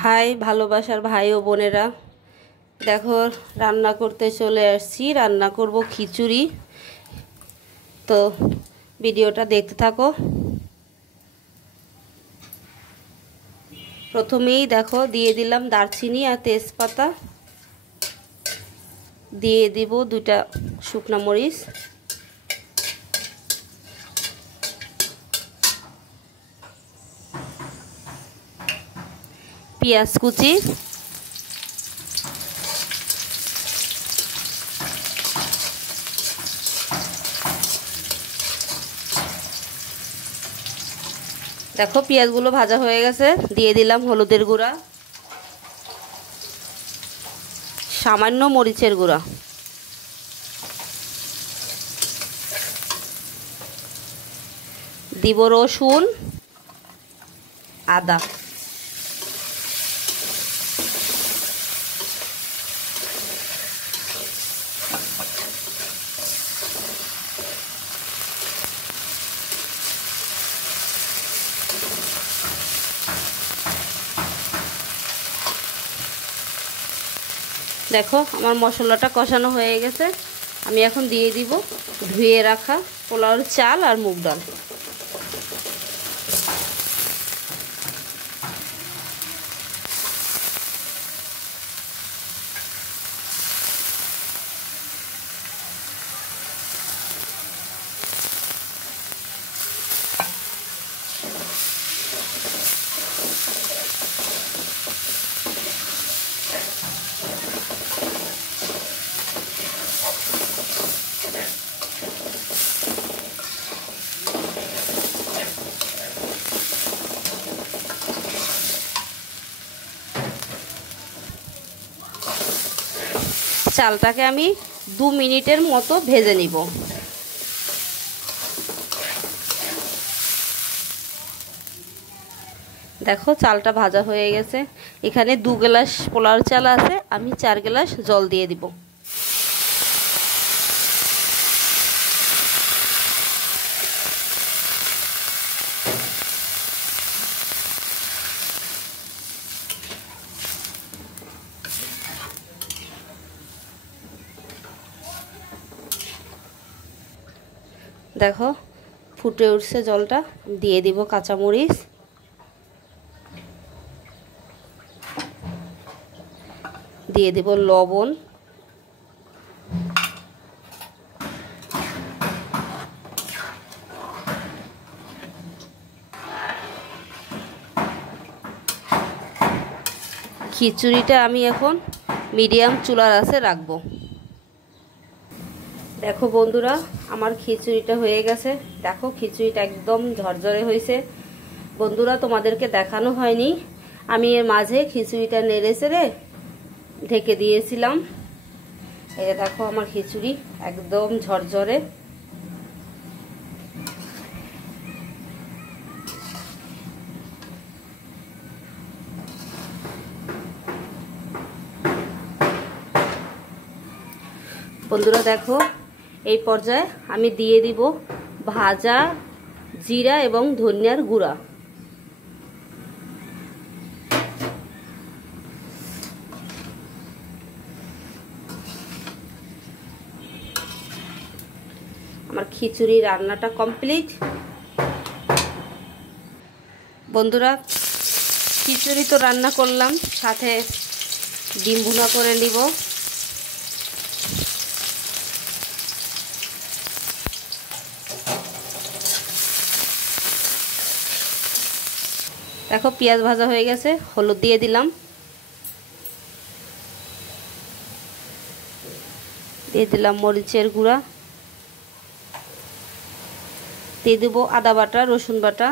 High ভালোবাসার ভাই ও বোনেরা, দেখো রান্না করতে চলে আসছি। রান্না করব খিচুড়ি। তো ভিডিওটা দেখতে থাকো। প্রথমেই দেখো দিয়ে দিলাম দারচিনি আর তেজপাতা, দিয়ে দিব 2টা শুকনো মরিচ, পেঁয়াজ কুচি, দেখো পেঁয়াজগুলো ভাজা হয়ে গেছে। দিয়ে দিলাম হলুদের গুঁড়া, সামান্য মরিচের গুঁড়া, দিব রসুন, আদা, দেখো আমার মশলাটা কষানো হয়ে গেছে। আমি এখন দিয়ে দিব ধুয়ে রাখা পোলাওর চাল আর মুগ ডাল। চালটাকে আমি 2 মিনিটের মতো ভেজে নিব। দেখো চালটা ভাজা হয়ে গেছে। এখানে 2 গ্লাস পোলাওর চাল আছে, আমি 4 গ্লাস জল দিয়ে দিব। দেখো ফুটে উঠছে জলটা, দিয়ে দিব কাঁচামরিচ, দিয়ে দিব লবণ, খিচুড়িটা আমি এখন মিডিয়াম চুলার আঁচে রাখবো। দেখো বন্ধুরা, আমার খিচুড়িটা হয়ে গেছে। দেখো খিচুড়িটা একদম ঝরঝরে হয়েছে। বন্ধুরা তোমাদেরকে দেখানো হয়নি, আমি এর মাঝে খিচুড়িটা নেড়ে চেড়ে ঢেকে দিয়েছিলাম। এই দেখো আমার খিচুড়ি একদম ঝরঝরে। বন্ধুরা দেখো এই পর্যায়ে আমি দিয়ে দিব ভাজা জিরা এবং ধনিয়ার গুঁড়া। আমার খিচুড়ি রান্নাটা কমপ্লিট। বন্ধুরা খিচুড়ি তো রান্না করলাম, সাথে ডিম ভুনা করে নিব। দেখো পেঁয়াজ ভাজা হয়ে গেছে, হলুদ দিয়ে দিলাম, দিয়ে দিলাম মরিচের গুঁড়া, দিয়ে দেবো আদা বাটা, রসুন বাটা,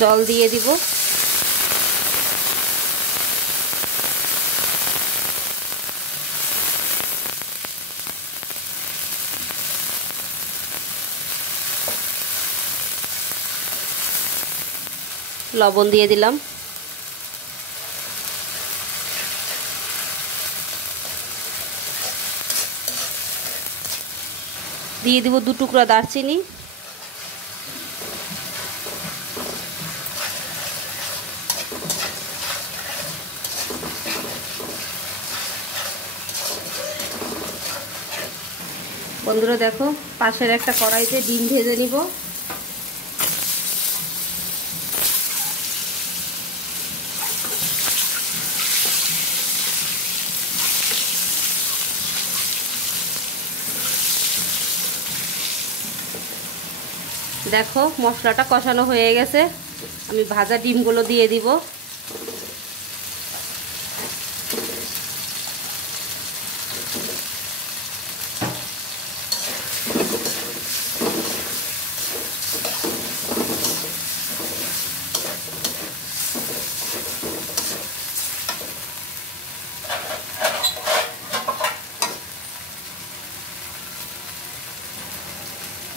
জল দিয়ে দিব, লবণ দিয়ে দিলাম, দিয়ে দিব 2 টুকরা দারচিনি, বন্ধুরা দেখো, পাশের একটা কড়াইতে ডিম ভেজে নিব। দেখো মশলাটা কষানো হয়ে গেছে, আমি ভাজা ডিমগুলো দিয়ে দিব।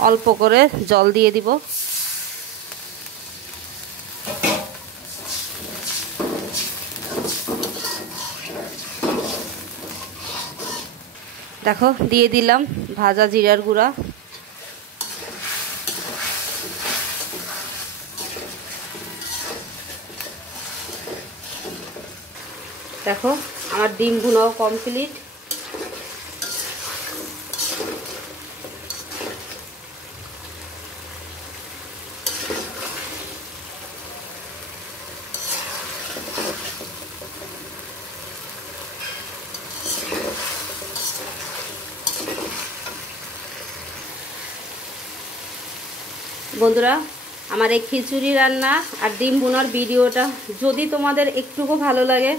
অল্প করে জল দিয়ে দিব। দেখো দিয়ে দিলাম ভাজা জিরার গুঁড়া। দেখো আমার ডিম ভুনাও কমপ্লিট। বন্ধুরা, আমার এই খিচুড়ি রান্না আর ডিম ভুনার ভিডিওটা যদি তোমাদের একটুকু ভালো লাগে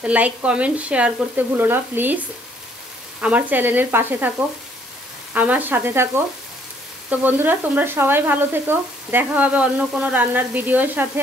তো লাইক কমেন্ট শেয়ার করতে ভুলো না প্লিজ। আমার চ্যানেলের পাশে থাকো, আমার সাথে থাকো। তো বন্ধুরা, তোমরা সবাই ভালো থেকো, দেখা হবে অন্য কোনো রান্নার ভিডিওর সাথে।